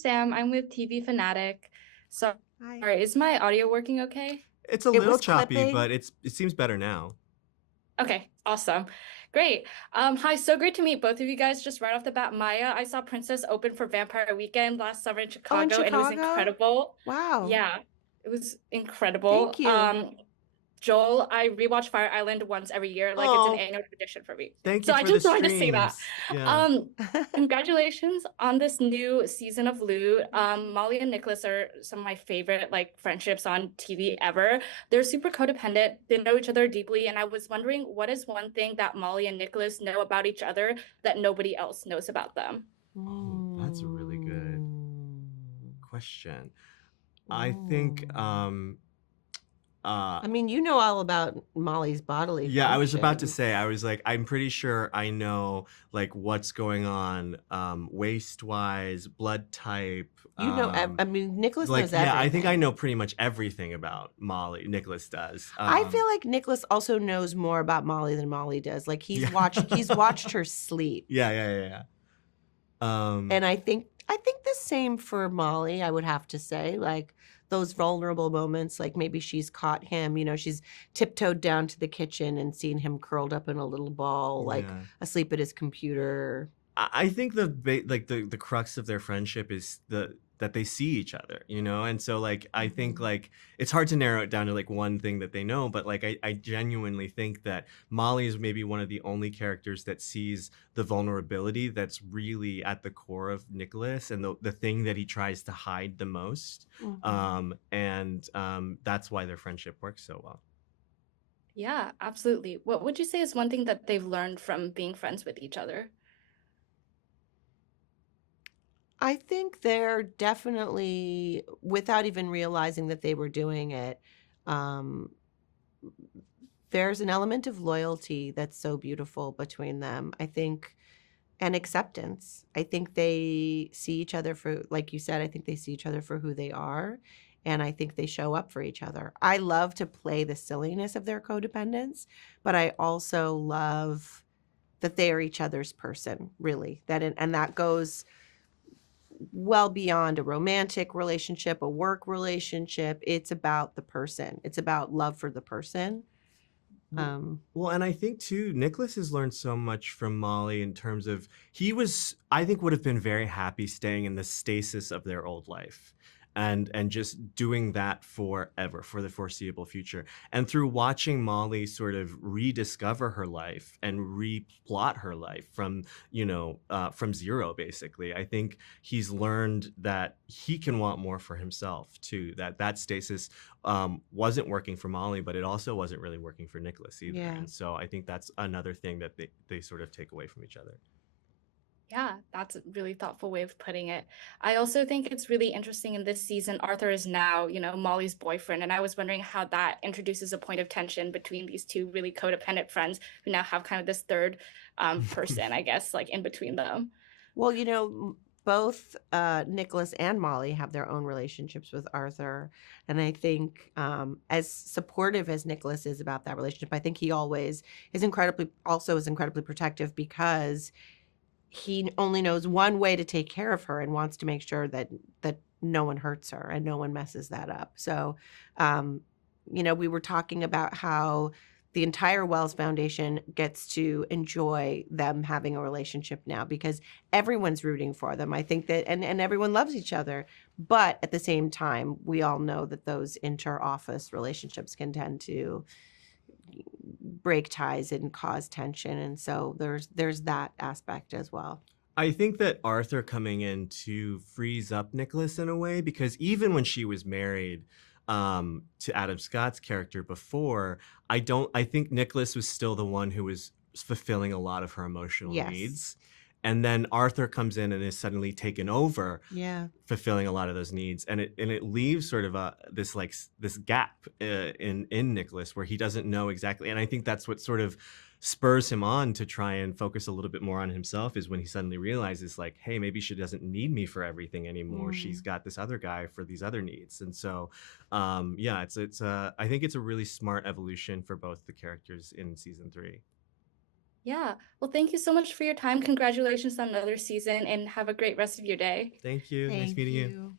Sam. I'm with TV Fanatic. So, Hi. sorry, is my audio working okay? It's a It little was choppy, clipping. but it seems better now. Okay, awesome. Great. Hi, so great to meet both of you guys. Just right off the bat, Maya, I saw Princess open for Vampire Weekend last summer in Oh, in Chicago, and it was Chicago? incredible. Wow. Yeah, it was Thank incredible. you. Joel, I rewatch Fire Island once every year. Like it's an Oh, annual tradition for me. thank So you I for the just wanted to say that. streams. Yeah. Um, Congratulations on this new season of Loot. Molly and Nicholas are some of my favorite like friendships on TV ever. They're super codependent. They know each other deeply, and I was wondering what is one thing that Molly and Nicholas know about each other that nobody else knows about them? Oh, that's a really good Mm. question. I think Mm. uh I mean, you know all about Molly's bodily yeah, I was about to function. say, I was like, I'm pretty sure I know like what's going on waist wise, blood type, You know, I mean, Nicholas like knows yeah, I think I everything. know pretty much everything about Molly. Nicholas does. I feel like Nicholas also knows more about Molly than Molly does. Like Yeah. he's watched her sleep. Yeah, yeah, yeah, And I think the same for Molly, I would have to say. Like those vulnerable moments, like maybe she's caught him, she's tiptoed down to the kitchen and seen him curled up in a little ball, like yeah. asleep at his computer. I think like the crux of their friendship is that they see each other, and so like I think Mhm. like it's hard to narrow it down to like one thing that they know, but like I genuinely think that Molly is maybe one of the only characters that sees the vulnerability that's really at the core of Nicholas and the thing that he tries to hide the most, Mhm. and that's why their friendship works so well. Yeah, absolutely. What would you say is one thing that they've learned from being friends with each other? I think they're definitely, without even realizing that they were doing it, um, there's an element of loyalty that's so beautiful between them. I think, and acceptance. I think they see each other for, like you said, I think they see each other for who they are. And I think they show up for each other. I love to play the silliness of their codependence, but I also love that they are each other's person, really. And that goes well beyond a romantic relationship, a work relationship. It's about the person. It's about love for the person. Well, Um, well, and I think too, Nicholas has learned so much from Molly in terms of I think, would have been very happy staying in the stasis of their old life and just doing that forever for the foreseeable future. And through watching Molly sort of rediscover her life and replot her life from zero, basically, I think he's learned that he can want more for himself too. That stasis wasn't working for Molly, but it also wasn't really working for Nicholas either. yeah. And so I think that's another thing that they sort of take away from each other. Yeah, that's a really thoughtful way of putting it. I also think it's really interesting in this season, Arthur is now, Molly's boyfriend, and I was wondering how that introduces a point of tension between these two really codependent friends who now have kind of this third person, I guess, like in between them. Well, both Nicholas and Molly have their own relationships with Arthur. And I think as supportive as Nicholas is about that relationship, I think he always is incredibly protective because he only knows one way to take care of her and wants to make sure that no one hurts her and no one messes that up. So, um, we were talking about how the entire Wells Foundation gets to enjoy them having a relationship now because everyone's rooting for them. I think that, and everyone loves each other. But at the same time, we all know that those inter-office relationships can tend to break ties and cause tension. And so there's that aspect as well. I think that Arthur coming in to freeze up Nicholas in a way, because even when she was married to Adam Scott's character before, I think Nicholas was still the one who was fulfilling a lot of her emotional Yes. needs. And then Arthur comes in and is suddenly taken over, Yeah. fulfilling a lot of those needs, and it leaves sort of this gap in Nicholas where he doesn't know exactly. And I think that's what sort of spurs him on to try and focus a little bit more on himself, is when he suddenly realizes like, hey, maybe she doesn't need me for everything anymore. She's Mm. got this other guy for these other needs. And so yeah, I think it's a really smart evolution for both the characters in season 3. Yeah. Well, thank you so much for your time. Congratulations on another season and have a great rest of your day. Thank you. Nice Thank meeting you. you.